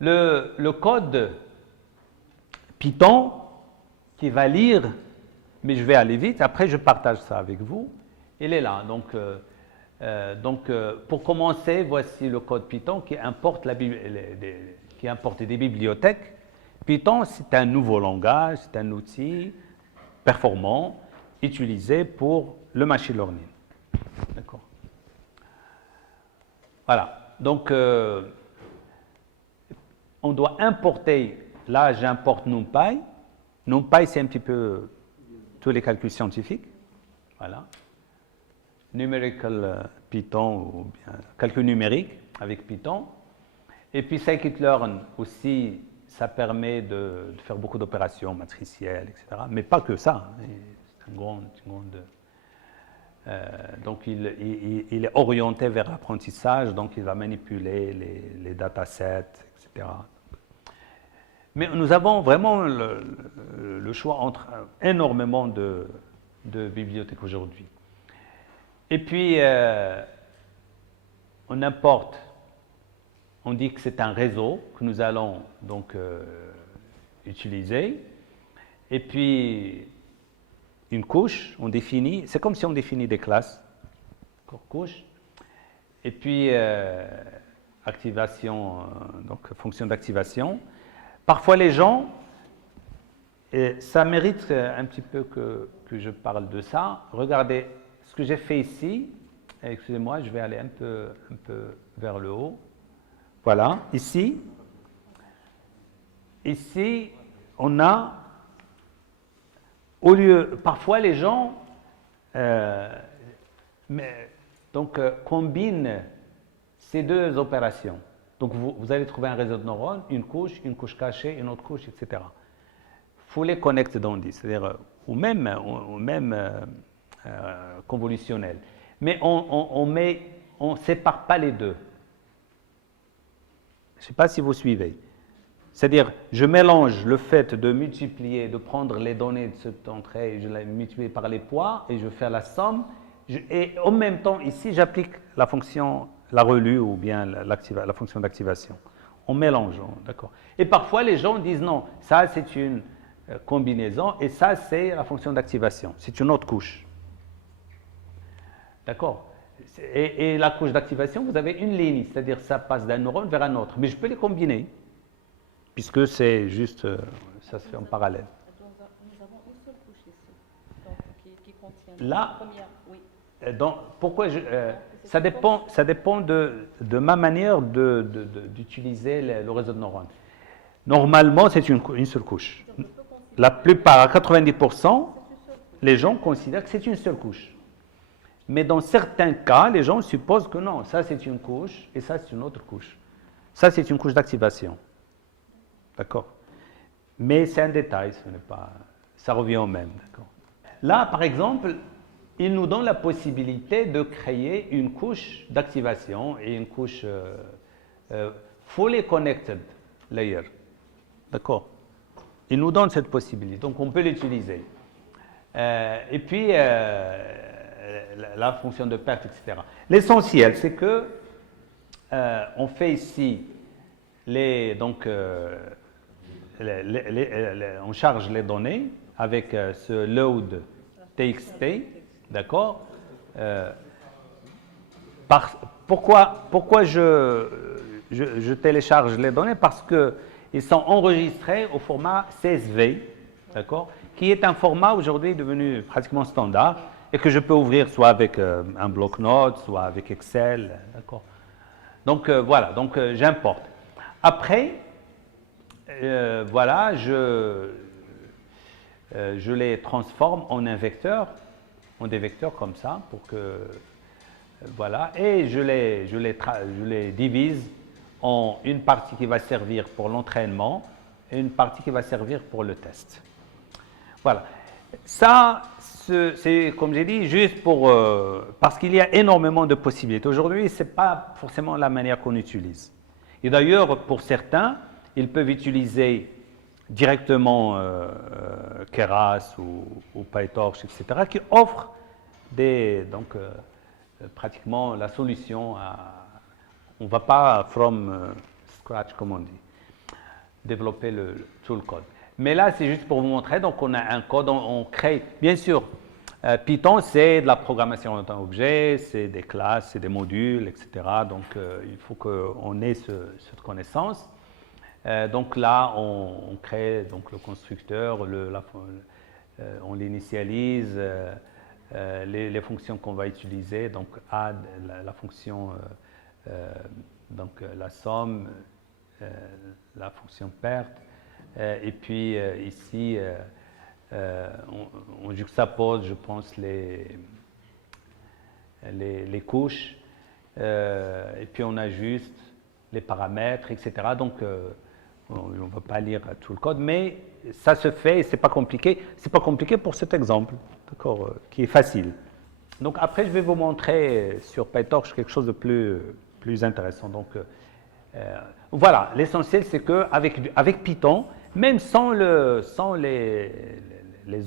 le code Python qui va lire, mais je vais aller vite, après je partage ça avec vous, il est là. Donc, pour commencer, voici le code Python qui importe, qui importe des bibliothèques. Python, c'est un nouveau langage, c'est un outil performant utilisé pour le machine learning. D'accord. Voilà. Donc, on doit importer, là j'importe NumPy. NumPy, c'est un petit peu tous les calculs scientifiques. Voilà. Numerical Python, ou bien calcul numérique avec Python. Et puis scikit-learn aussi, ça permet de faire beaucoup d'opérations matricielles, etc. Mais pas que ça. C'est une grande donc il est orienté vers l'apprentissage, donc il va manipuler les datasets, etc. Mais nous avons vraiment le choix entre énormément de bibliothèques aujourd'hui. Et puis, on importe, on dit que c'est un réseau que nous allons donc utiliser. Et puis, une couche, on définit, c'est comme si on définit des classes, couche. Et puis, activation, donc fonction d'activation. Parfois, les gens, et ça mérite un petit peu que je parle de ça. Regardez ce que j'ai fait ici. Excusez-moi, je vais aller un peu vers le haut. Voilà, ici. Ici, on a, au lieu, parfois les gens combinent ces deux opérations. Donc, vous allez trouver un réseau de neurones, une couche cachée, une autre couche, etc. Fully connected, on dit, c'est-à-dire, ou même convolutionnel. Mais on ne sépare pas les deux. Je ne sais pas si vous suivez. C'est-à-dire, je mélange le fait de multiplier, de prendre les données de cette entrée, je les multiplie par les poids, et je fais la somme, et en même temps, ici, j'applique la fonction, la relue, ou bien la fonction d'activation. On mélange, d'accord. Et parfois, les gens disent non, ça c'est une combinaison, et ça c'est la fonction d'activation, c'est une autre couche. D'accord. Et la couche d'activation, vous avez une ligne, c'est-à-dire ça passe d'un neurone vers un autre. Mais je peux les combiner, puisque c'est juste, ça se fait en parallèle. Nous avons une seule couche ici, donc, qui contient la première. Oui. Donc, pourquoi ça dépend de ma manière d'utiliser le réseau de neurones. Normalement, c'est une seule couche. La plupart, à 90%, les gens considèrent que c'est une seule couche. Mais dans certains cas, les gens supposent que non, ça c'est une couche et ça c'est une autre couche. Ça c'est une couche d'activation. D'accord? Mais c'est un détail, ce n'est pas, ça revient au même. D'accord? Là, par exemple, il nous donne la possibilité de créer une couche d'activation et une couche fully connected layer. D'accord? Il nous donne cette possibilité, donc on peut l'utiliser. Et puis, la fonction de perte, etc. L'essentiel, c'est que on fait ici on charge les données avec ce load txt, d'accord. Pourquoi je télécharge les données? Parce qu'ils sont enregistrés au format CSV, d'accord, qui est un format aujourd'hui devenu pratiquement standard et que je peux ouvrir soit avec un bloc-notes, soit avec Excel, d'accord. Donc voilà, donc j'importe. Après, voilà, je les transforme en un vecteur, en des vecteurs comme ça, pour que voilà, et je les divise en une partie qui va servir pour l'entraînement et une partie qui va servir pour le test. Voilà. Ça, c'est comme j'ai dit, juste pour parce qu'il y a énormément de possibilités. Aujourd'hui, ce n'est pas forcément la manière qu'on utilise. Et d'ailleurs, pour certains, ils peuvent utiliser directement Keras ou PyTorch, etc., qui offrent pratiquement la solution. On ne va pas from scratch, comme on dit. développer tout le code. Mais là, c'est juste pour vous montrer. Donc, on a un code, on crée, bien sûr, Python, c'est de la programmation en tant qu'objet, c'est des classes, c'est des modules, etc. Donc, il faut qu'on ait cette connaissance. Donc là, on crée donc, le constructeur, on l'initialise, les fonctions qu'on va utiliser, donc add, la fonction, donc la somme, la fonction perte, et puis ici, on juxtapose, je pense, les couches, et puis on ajuste les paramètres, etc. Donc, on ne va pas lire tout le code, mais ça se fait et ce n'est pas compliqué. Ce n'est pas compliqué pour cet exemple, d'accord, qui est facile. Donc après, je vais vous montrer sur PyTorch quelque chose de plus intéressant. Donc voilà, l'essentiel c'est qu'avec Python, même sans les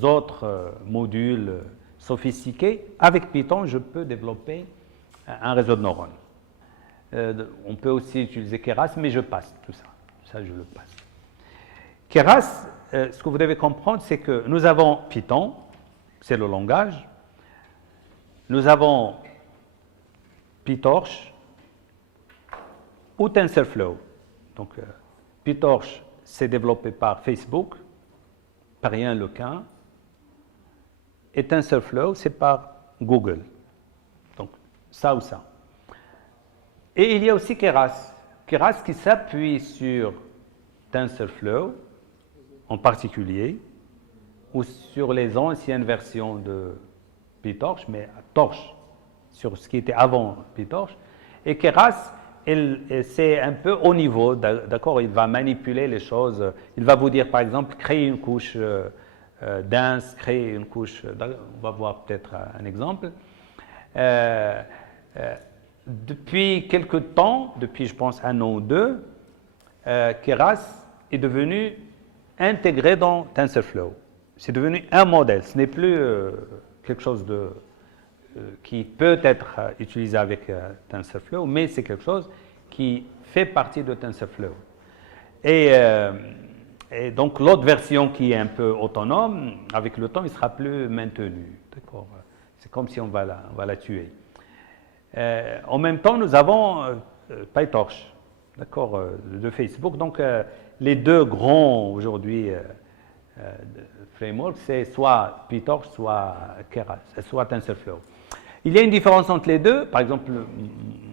autres modules sophistiqués, avec Python, je peux développer un réseau de neurones. On peut aussi utiliser Keras, mais je passe tout ça. Ça, je le passe. Keras, ce que vous devez comprendre, c'est que nous avons Python, c'est le langage. Nous avons PyTorch ou TensorFlow. Donc, PyTorch, c'est développé par Facebook, par Yann Lequin. Et TensorFlow, c'est par Google. Donc, ça ou ça. Et il y a aussi Keras. Keras qui s'appuie sur TensorFlow en particulier, ou sur les anciennes versions de PyTorch, mais Torch, sur ce qui était avant PyTorch. Et Keras, c'est un peu haut niveau, d'accord? Il va manipuler les choses. Il va vous dire, par exemple, créer une couche dense, créer une couche. On va voir peut-être un exemple. Depuis quelque temps, depuis je pense un an ou deux, Keras est devenu intégré dans TensorFlow. C'est devenu un modèle, ce n'est plus quelque chose qui peut être utilisé avec TensorFlow, mais c'est quelque chose qui fait partie de TensorFlow. Et donc l'autre version qui est un peu autonome, avec le temps, il ne sera plus maintenu. D'accord? C'est comme si on va la tuer. En même temps, nous avons PyTorch, d'accord, de Facebook. Donc, les deux grands aujourd'hui frameworks, c'est soit PyTorch, soit Keras, soit TensorFlow. Il y a une différence entre les deux. Par exemple,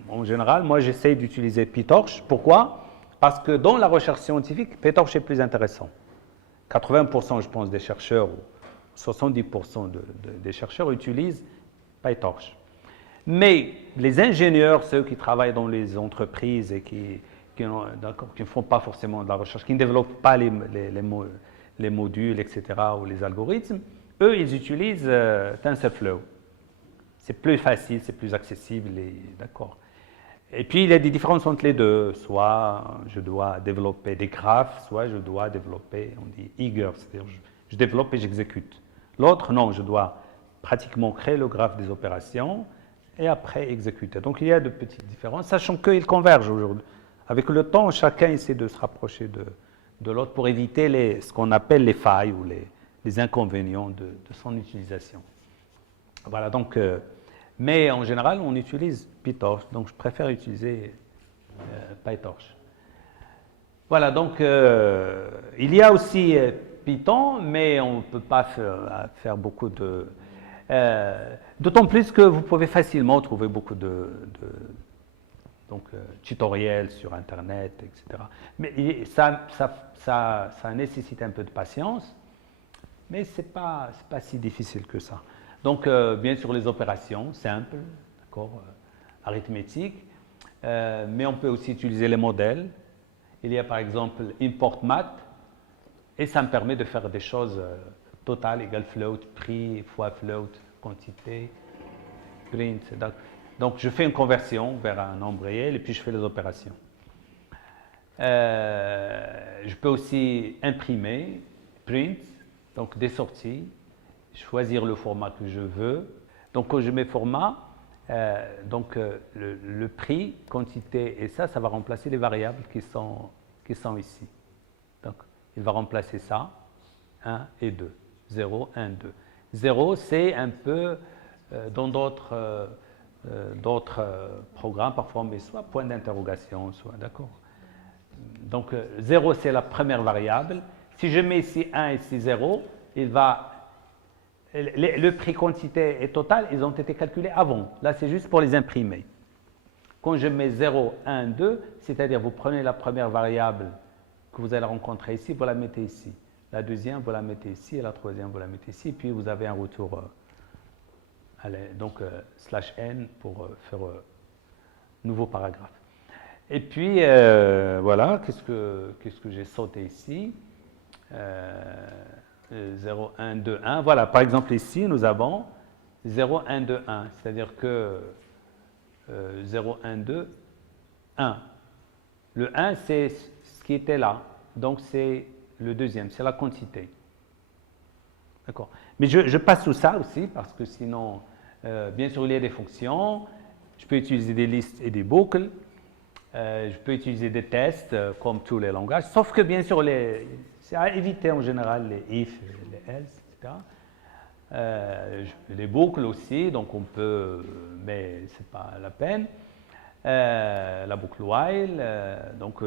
en général, moi, j'essaie d'utiliser PyTorch. Pourquoi? Parce que dans la recherche scientifique, PyTorch est plus intéressant. 80%, je pense, des chercheurs, ou 70% des chercheurs utilisent PyTorch. Mais les ingénieurs, ceux qui travaillent dans les entreprises et qui ne font pas forcément de la recherche, qui ne développent pas les modules, etc., ou les algorithmes, eux, ils utilisent TensorFlow. C'est plus facile, c'est plus accessible, d'accord. Et puis, il y a des différences entre les deux. Soit je dois développer des graphes, soit je dois développer, on dit eager, c'est-à-dire je développe et j'exécute. L'autre, non, je dois pratiquement créer le graphe des opérations et après exécuter. Donc, il y a de petites différences, sachant qu'ils convergent aujourd'hui. Avec le temps, chacun essaie de se rapprocher de l'autre pour éviter ce qu'on appelle les failles ou les inconvénients de son utilisation. Voilà, donc, mais en général, on utilise PyTorch, donc je préfère utiliser PyTorch. Voilà, donc, il y a aussi Python, mais on ne peut pas faire beaucoup de... d'autant plus que vous pouvez facilement trouver beaucoup de tutoriels sur Internet, etc. Mais ça nécessite un peu de patience, mais ce n'est pas si difficile que ça. Donc, bien sûr, les opérations simples, d'accord, arithmétiques, mais on peut aussi utiliser les modèles. Il y a par exemple import math, et ça me permet de faire des choses total égale float, prix fois float, quantité, print. Donc, je fais une conversion vers un nombre réel et puis je fais les opérations. Je peux aussi imprimer, print, donc des sorties, choisir le format que je veux. Donc, quand je mets format, le prix, quantité et ça va remplacer les variables qui sont ici. Donc, il va remplacer ça, 1 et 2. 0, 1, 2. 0, c'est un peu, dans d'autres programmes, parfois on met soit point d'interrogation, soit, d'accord. Donc, 0, c'est la première variable. Si je mets ici 1 et ici 0, le prix quantité et total, ils ont été calculés avant. Là, c'est juste pour les imprimer. Quand je mets 0, 1, 2, c'est-à-dire vous prenez la première variable que vous allez rencontrer ici, vous la mettez ici. La deuxième, vous la mettez ici, et la troisième, vous la mettez ici, puis vous avez un retour, donc /n pour faire nouveau paragraphe. Et puis, voilà, qu'est-ce que j'ai sauté ici 0, 1, 2, 1. Voilà, par exemple, ici, nous avons 0, 1, 2, 1. C'est-à-dire que 0, 1, 2, 1. Le 1, c'est ce qui était là. Donc, c'est le deuxième, c'est la quantité. D'accord. Mais je passe sous ça aussi, parce que sinon, bien sûr, il y a des fonctions. Je peux utiliser des listes et des boucles. Je peux utiliser des tests, comme tous les langages. Sauf que, bien sûr, c'est à éviter en général les if, les else, etc. Les boucles aussi, donc on peut, mais ce n'est pas la peine. La boucle while, donc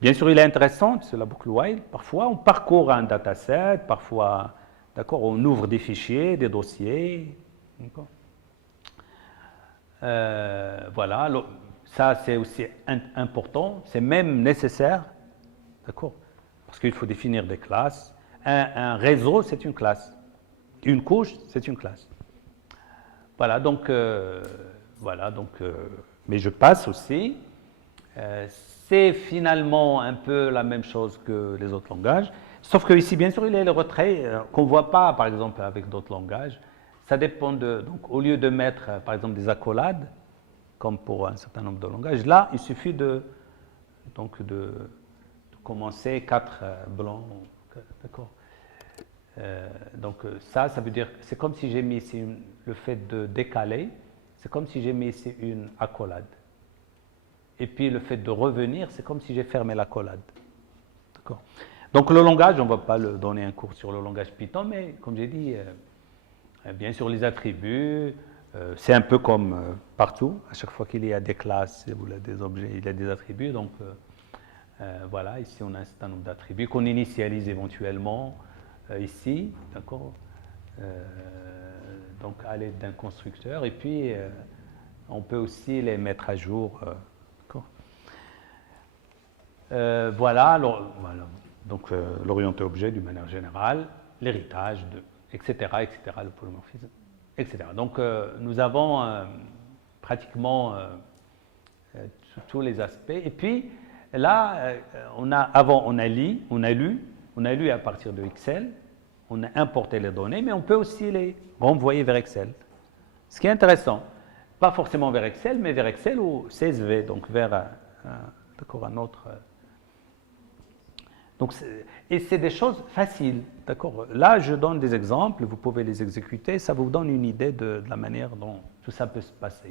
bien sûr il est intéressant, c'est la boucle while. Parfois on parcourt un dataset, parfois, d'accord, on ouvre des fichiers, des dossiers. Voilà, ça c'est aussi important, c'est même nécessaire, d'accord, parce qu'il faut définir des classes. Un réseau, c'est une classe. Une couche, c'est une classe. Voilà, donc, mais je passe aussi. C'est finalement un peu la même chose que les autres langages, sauf que ici, bien sûr, il y a le retrait qu'on ne voit pas, par exemple, avec d'autres langages. Ça dépend de, donc, au lieu de mettre, par exemple, des accolades, comme pour un certain nombre de langages, là, il suffit de commencer 4 blancs, d'accord. Donc ça veut dire, c'est comme si j'ai mis ici le fait de décaler, c'est comme si j'ai mis ici une accolade. Et puis le fait de revenir, c'est comme si j'ai fermé l'accolade. D'accord. Donc le langage, on ne va pas le donner un cours sur le langage Python, mais comme j'ai dit, bien sûr les attributs, c'est un peu comme partout, à chaque fois qu'il y a des classes ou des objets, il y a des attributs. Donc voilà, ici on a un certain nombre d'attributs qu'on initialise éventuellement. Ici, d'accord, donc à l'aide d'un constructeur, et puis on peut aussi les mettre à jour, d'accord. Voilà, donc l'orienté objet d'une manière générale, l'héritage, etc., le polymorphisme, etc. Donc nous avons pratiquement tous les aspects, et puis là, avant on a lu à partir de Excel, on a importé les données, mais on peut aussi les renvoyer vers Excel. Ce qui est intéressant, pas forcément vers Excel, mais vers Excel ou CSV, donc vers un autre. Donc, et c'est des choses faciles, d'accord. Là, je donne des exemples, vous pouvez les exécuter, ça vous donne une idée de la manière dont tout ça peut se passer.